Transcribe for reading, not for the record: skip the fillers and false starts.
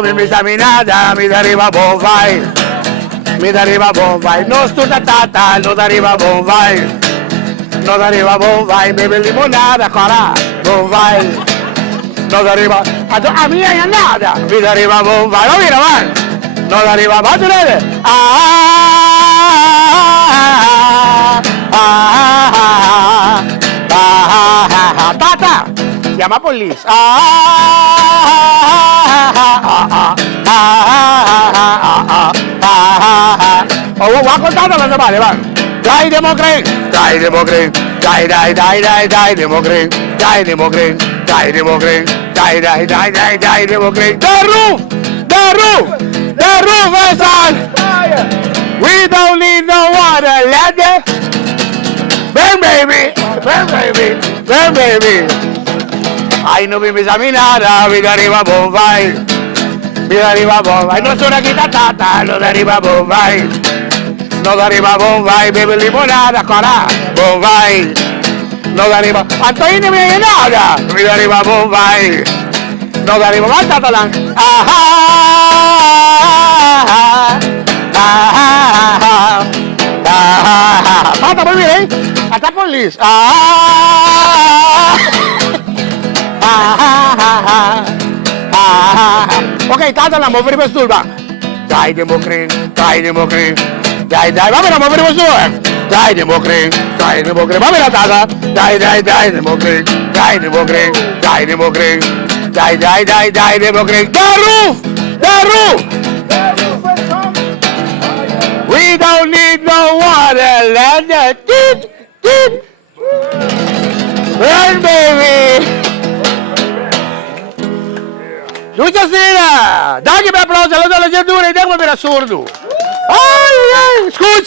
non mi sa nada, mi arriva buon vai. Mi arriva buon vai, non sto tata, non arriva buon vai. Non arriva buon vai, beve limonada, cara, buon vai. Non arriva, a mia è nada, mi arriva buon vai, non mira vai. Non arriva, va tu vede? Tata, chiama police. Oh, va contando la domani, va. Dai democrat, dai democrat, dai democrat, dai democrat, dai democrat, dai democrat. The roof is on. We don't need no water, let it. Ven baby, ven baby, ven baby. Ay, no mi nada, mi arriba buon vai. Mi arriba buon vai, non sono chi tata, non arriva buon vai. Non arriva buon vai, beve limonada, cara, buon vai. Non arriva, Antonino mi è nada, mi arriva buon vai. Non arriva, ma tatanan. Tata, vuoi dire? Atta police. Ok, tata la muovere per sulba. Dai democrat, dai democrat. Dai, va bene, muovere per sulba. Dai democrat, va bene tata. Dai democrat, dai democrat, dai democrat. Dai democrat. The roof. We don't need no water, let it deep. Run, baby. Luciasina, dagli un applauso alla tua leggendura, andiamo per assurdo. Ai, scusa.